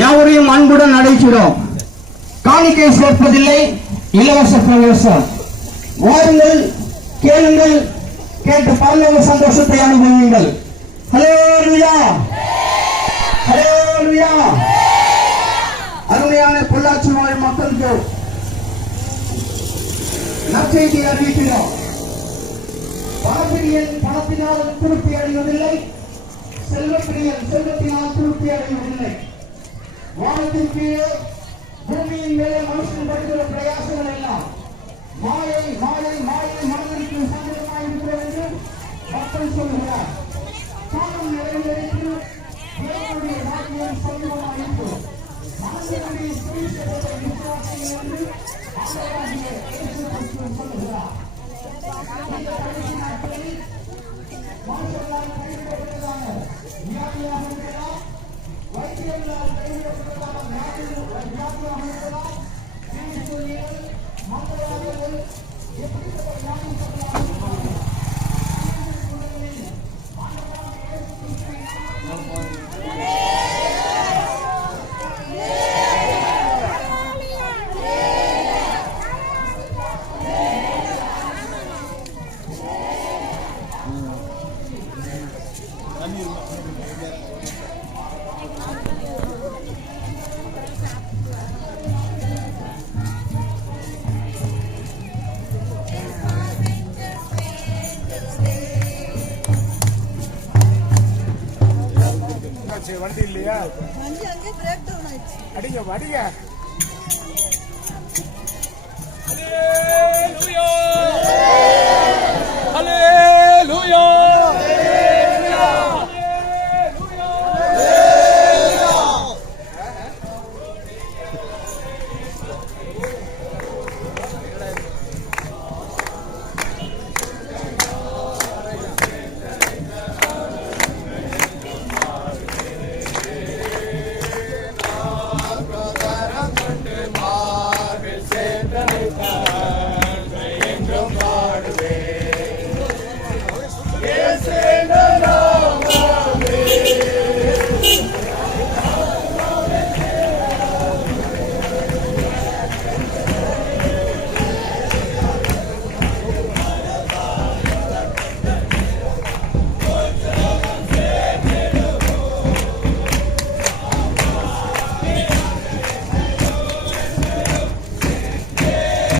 யாவரையும் அன்புடன் அழைக்கிறோம். காணிக்கை சேர்ப்பதில்லை, இலவச பிரவேசம். வாருங்கள், கேளுங்கள், கேட்டு பரலோக சந்தோஷத்தை அனுபவியுங்கள். ஹல்லேலூயா, ஹல்லேலூயா. அருமையான பொள்ளாச்சி வாழ் மக்களுக்கு நற்செய்தி அறிவிக்கிறோம். பணப்பிரியன் பணத்தினால் திருப்தி அடைவதில்லை, செல்வப்பிரியன் செல்வத்தினால் திருப்தி அடைவதில்லை. வானத்தின் கீழே பூமியின் மேலே மனுஷன் படுகிற பிரயாசங்கள் எல்லாம் மாயை மாயை மாயை மனதிற்கு சந்தேகமாயிருக்கிறது என்று மக்கள் சொல்கிறார். காலம் நிறைவேறித்து தேவனுடைய வாக்கியம் சந்தேகமாயிருக்கிறது. மனதினுடைய சுவிசேஷத்தை விசுவாசிகள் என்று ஆண்டவராகிய இயேசு கிறிஸ்து சொல்கிறார். இந்த கடைசி நாட்களில் மனுஷர்களால் கைவிடப்பட்டதான வியாதியாக இருக்கலாம், வைத்தியர்களால் கைவிடப்பட்டதான வியாதியாக இருக்கலாம், தீர்ச்சொல்லிகள், மந்திரவாதிகள், எப்படிப்பட்ட வியாதிகளாக இருக்கலாம். வண்டி இல்லையா? வண்டி அங்கே பிரேக் டவுன் ஆயிடுச்சு. அடிங்க அடிங்க. ஹல்லேலூயா, ஹல்லேலூயா.